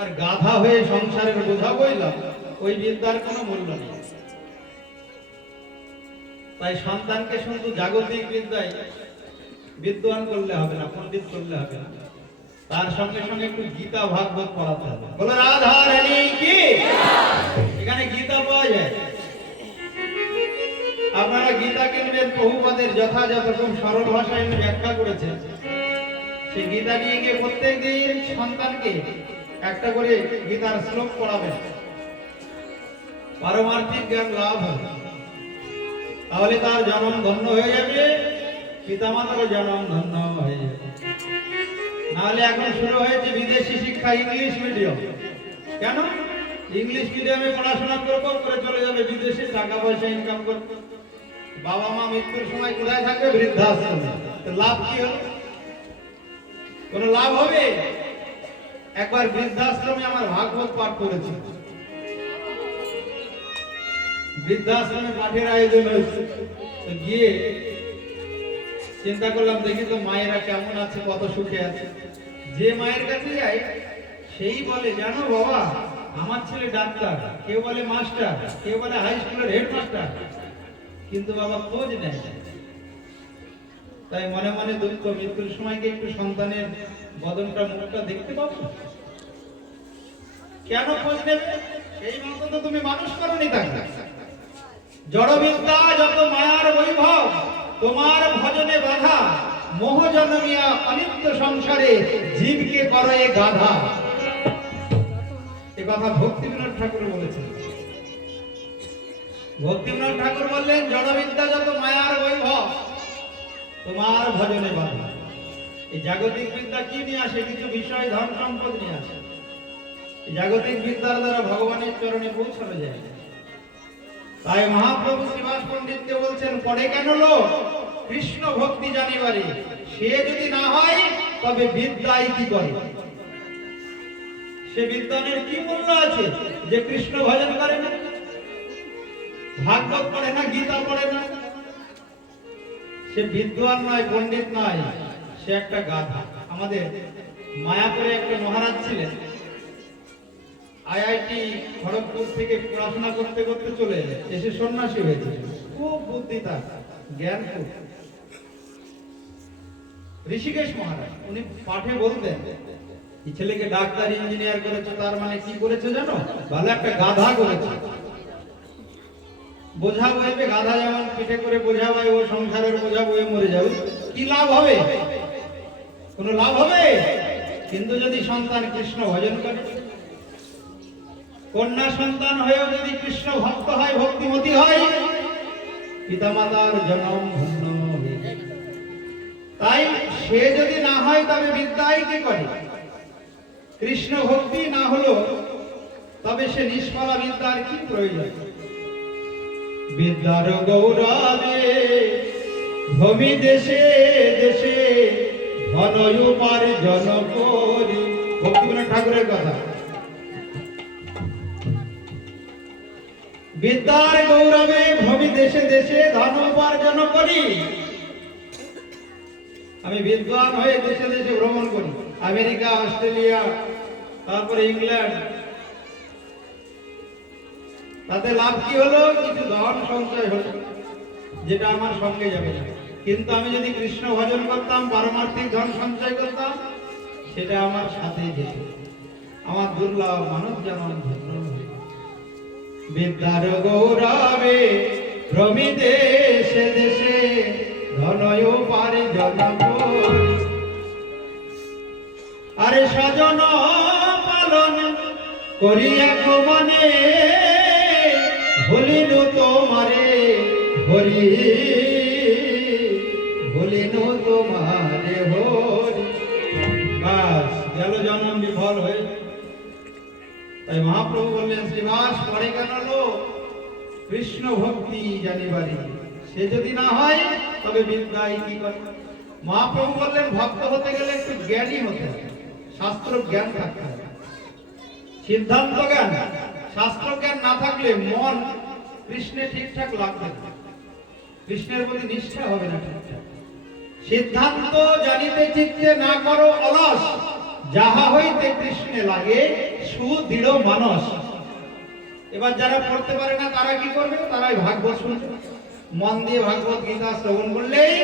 আর গাধা হয়ে সংসারের বোঝা বইলাম, ওই বিদ্যার কোনো মূল্য নেই। তাই সন্তানকে শুধু জাগতিক বিদ্যায় বিদ্বান করলে হবে না, পণ্ডিত করলে হবে না, তার সঙ্গে সঙ্গে একটু গীতা ভাগবত পড়াতে হবে। বলো রাধা রানী কি, এখানে গীতা পাওয়া যায়। আপনারা গীতা কিনবেন, প্রভুপাদের যথাযথ খুব সরল ভাষায় ব্যাখ্যা করেছেন। সেই গীতা নিয়ে গিয়ে প্রত্যেক দিন সন্তানকে একটা করে গীতার শ্লোক পড়াবেন, পারমার্থিক জ্ঞান লাভ হবে। তাহলে তার জন্ম ধন্য হয়ে যাবে, পিতামাতারও জন্ম ধন্য হয়ে যাবে। নাহলে এখন শুরু হয়েছে বিদেশি শিক্ষা, ইংলিশ মিডিয়াম। কেন? ইংলিশ মিডিয়ামে পড়াশোনা করবো, করে চলে যাবে বিদেশে, টাকা পয়সা ইনকাম করবে। বাবা মা মৃত্যুর সময় কোথায় থাকবে? বৃদ্ধাশ্রমে। তো লাভ কি হলো? কোনো লাভ হবে? একবার বৃদ্ধাশ্রমে আমার ভাগবত পাঠ করেছি, বৃদ্ধাশ্রমে পাঠের আয়োজন হয়েছে। তো গিয়ে চিন্তা করলাম, দেখি তো মায়েরা কেমন আছে, কত সুখে আছে। যে মায়ের কাছে যাই সেই বলে, জানো বাবা আমার ছেলে ডাক্তার, কেউ বলে মাস্টার, কেউ বলে হাই স্কুলের হেডমাস্টার, কিন্তু বাবা খোঁজ নেয়। তাই মনে মনে দুঃখ, মৃত্যুর সময় কি একটু সন্তানের বদনটা মুখটা দেখতে পাবো? কেন খোঁজ নেবে? সেই মতো তো তুমি মানুষ করনি তাকে। জড়বিদ্যা যত মায়ার বৈভব, তোমার ভজনে বাধা, মোহ জন্মিয়া অনিত্য সংসারে জীবকে করে গাধা। এ কথা ভক্তিবিনোদ ঠাকুর বলেছেন। ভক্তিবিনোদ ঠাকুর বললেন, জড়বিদ্যা যত মায়ার বৈভব, তোমার ভজনে বাধা। এই জাগতিক বিদ্যা কি নিয়ে আসে? কিছু বিষয়, ধন সম্পদ নিয়ে আসে। এই জাগতিক বিদ্যার দ্বারা ভগবানের চরণে পৌঁছানো যায়। তাই মহাপ্রভু শ্রীবাস পণ্ডিতকে বলছেন, পড়ে কেন লোক কৃষ্ণ ভক্তি জানিবারে, সে যদি না হয় তবে বিদ্যাই কি করে। সে বিদ্বানের কি মূল্য আছে যে কৃষ্ণ ভজন করে না, ভাগবত পড়ে না, গীতা পড়ে না? সে বিদ্বান নয়, পণ্ডিত নয়, সে একটা গাধা। আমাদের মায়াপুরে একটা মহারাজ ছিলেন, আইআইটি খড়গপুর থেকে পড়াশোনা করতে করতে চলে এলেন, এসে সন্ন্যাসী হয়েছিল। খুব বুদ্ধি তার, জ্ঞান খুব। ঋষিকেশ মহারাজ উনি পাঠে বলতেন, এই ছেলেকে ডাক্তার ইঞ্জিনিয়ার করেছে, তার মানে কি করেছে জানো? ভালো একটা গাধা করেছে। বোঝা বইবে, গাধা যেমন পিঠে করে বোঝা বয়, ও সংসারের বোঝা বয়ে মরে যাবে। কি লাভ হবে? কোনো লাভ হবে? কিন্তু যদি সন্তান কৃষ্ণ ভজন করে, কন্যা সন্তান হয়েও যদি কৃষ্ণ ভক্ত হয়, ভক্তিমতী হয়, পিতামাতার জন্ম ধন্য হবে। তাই সে যদি না হয় তবে বিদ্যাই কি করে। কৃষ্ণ ভক্তি না হলো তবে সে নিষ্ফলা বিদ্যার কি প্রয়োজন? বিদ্যার গৌরবে ভূমি দেশে দেশে ধনয় উপার্জন করি। ভক্তিবিনোদ ঠাকুরের কথা। বিদ্যার গৌরবে ভূমি দেশে দেশে ধন উপার্জন করি। আমি বিদ্বান হয়ে দেশে দেশে ভ্রমণ করি, আমেরিকা, অস্ট্রেলিয়া, তারপরে ইংল্যান্ড। তাতে লাভ কি হলো? কিছু ধন সঞ্চয় হলো, যেটা আমার সঙ্গে যাবে না। কিন্তু আমি যদি কৃষ্ণ ভজন করতাম, পারমার্থিক ধন সঞ্চয় করতাম, সেটা আমার সাথে যেত। আমার দুর্লভ মানব যেমন ধন্য। বিদ্যার গৌরবে ভ্রমি দেশে দেশে ধনয় উপার্জন করি। আরে স্বজন পালন করি এক মনে, ভুলিনু তোমারে হরি, ভুলিনু তোমারে হরি। বাস গেল জন্ম বিফল হয়ে। তাই মহাপ্রভু বললেন, শ্রীবাস পড়ে কেন লোক কৃষ্ণ ভক্তি জানিবারি, সে যদি না হয় তবে বিদ্যায় কি করে। মহাপ্রভু বললেন ভক্ত হতে গেলে একটু জ্ঞানী হতে হবে, শাস্ত্র জ্ঞান থাকতে হবে, সিদ্ধান্ত জ্ঞান। শাস্ত্র জ্ঞান না থাকলে মন কৃষ্ণে ঠিকঠাক লাগবে না, কৃষ্ণের প্রতি নিষ্ঠা হবে না ঠিকঠাক। সিদ্ধান্ত জানিতে চিত্তে না করো অলস, যাহা হইতে কৃষ্ণে লাগে সুদৃঢ় মানস। এবার যারা পড়তে পারে না তারা কি করবে? তারাই ভাগবত শুনবে, মন দিয়ে ভাগবত গীতা শ্রবণ করলেই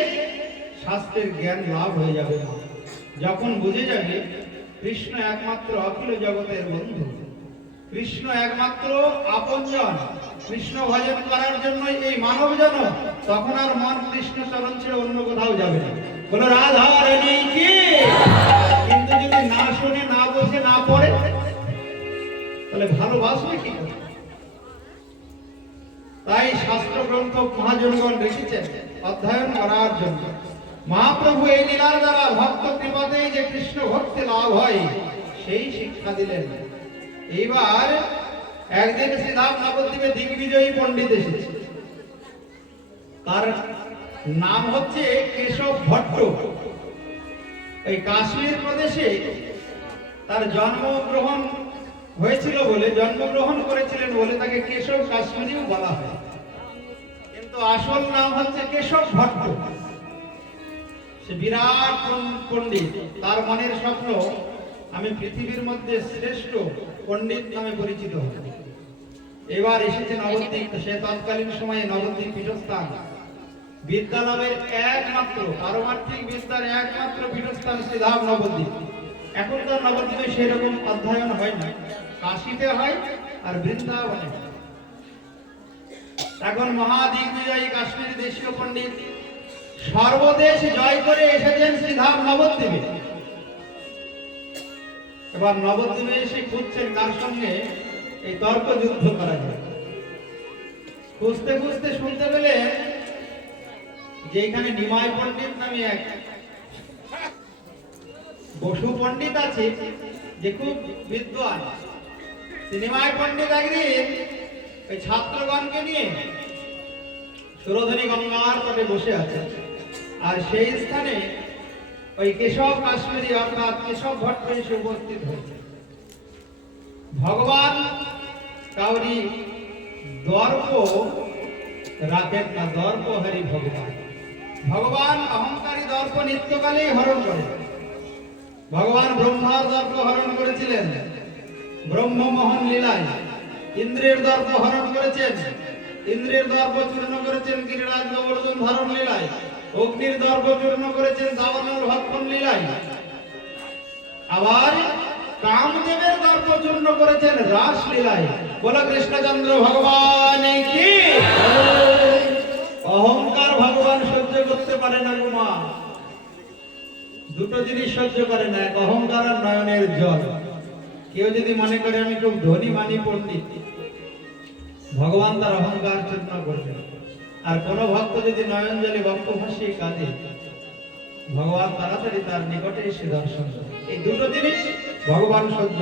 শাস্ত্রের জ্ঞান লাভ হয়ে যাবে। যখন বুঝে যাবে কৃষ্ণ একমাত্র অখিল জগতের বন্ধু, কৃষ্ণ একমাত্র আপনজন, কৃষ্ণ ভজন করার জন্য এই মানব জন্ম, তখন আর মন কৃষ্ণ চরণ ছেড়ে অন্য কোথাও যাবে না। বলো রাধা রানী কি। কিন্তু যদি না শুনে, না বসে, না পড়ে, তাহলে ভালোবাসবে কি করে? তাই শাস্ত্র গ্রন্থ মহাজনগণ রেখেছেন অধ্যয়ন করার জন্য। মহাপ্রভু এই লীলার দ্বারা ভক্ত কৃপাতেই যে কৃষ্ণ ভক্তি লাভ হয় সেই শিক্ষা দিলেন। এইবার একদিন শ্রীধাম নবদ্বীপে দিগ্বিজয়ী পণ্ডিত এসেছে, তার নাম হচ্ছে কেশব ভট্ট। এই কাশ্মীর প্রদেশে তার জন্মগ্রহণ হয়েছিল বলে, জন্মগ্রহণ করেছিলেন বলে তাকে কেশব কাশ্মীরিও বলা হয়, কিন্তু আসল নাম হচ্ছে কেশব ভট্ট। সে বিরাট পণ্ডিত, তার মনের স্বপ্ন আমি পৃথিবীর মধ্যে শ্রেষ্ঠ পণ্ডিত নামে পরিচিত হব। এবার এসেছে নবদ্বীপ, সে তৎকালীন সময়ে নবদ্বীপ পীঠস্থান, বিদ্যালয়ের একমাত্র পারমার্থিক বিদ্যার একমাত্র পীঠস্থান শ্রীধাম নবদ্বীপ। এখনকার নবদ্বীপে সেরকম অধ্যয়ন হয় না, কাশীতে হয় আর বৃন্দাবনে। এখন মহাদিগ্বিজয়ী কাশ্মীর দেশীয় পণ্ডিত সর্বদেশ জয় করে এসেছেন শ্রীধাম নবদ্বীপে। এবার নবদ্বীপে এসে খুঁজছেন কার সঙ্গে এই তর্ক যুদ্ধ করা যায়। খুঁজতে খুঁজতে শুনতে পেলেন যে এখানে নিমাই পণ্ডিত নামে এক বসু পণ্ডিত আছে, যে খুব বিদ্বান। নিমাই পণ্ডিত একদিন ওই ছাত্রগণকে নিয়ে সুরধনী গঙ্গার তটে বসে আছে, আর সেই স্থানে ওই কেশব কাশ্মীরি অর্থাৎ কেশব ভট্ট এসে উপস্থিত হয়েছে। ভগবান কাউরি দর্প রাখেন না, দর্প হারি ভগবান। ভগবান অহংকারী দর্প নিত্যকালেই হরণ করে। ভগবান ব্রহ্মার দর্প হরণ করেছিলেন ব্রহ্মমোহন লীলায়, ইন্দ্রের দর্প হরণ করেছেন, ইন্দ্রের দর্প চূর্ণ করেছেন গিরিরাজ গোবর্ধন ধারণ লীলায়, অগ্নির দর্প চূর্ণ করেছেন দাবানল ভক্ষণ লীলায়, আবার কামদেবের দর্প চূর্ণ করেছেন রাস লীলায়। বলো কৃষ্ণচন্দ্র ভগবান কি। অহংকার ভগবান সহ্য করতে পারে না গো মা, দুটো জিনিস সহ্য করে না, এক অহংকার আর নয়নের জল। কেউ যদি মনে করে আমি খুব ধনী মানি পণ্ডিত, ভগবান তার অহংকার চূর্ণ করবেন। আর কোন ভক্ত যদি নয়ন জলে বক্ষ ভাসিয়ে কাঁদে, ভগবান তাড়াতাড়ি তার নিকটে এসে দর্শন করে। এই দুটো জিনিস ভগবান সহ্য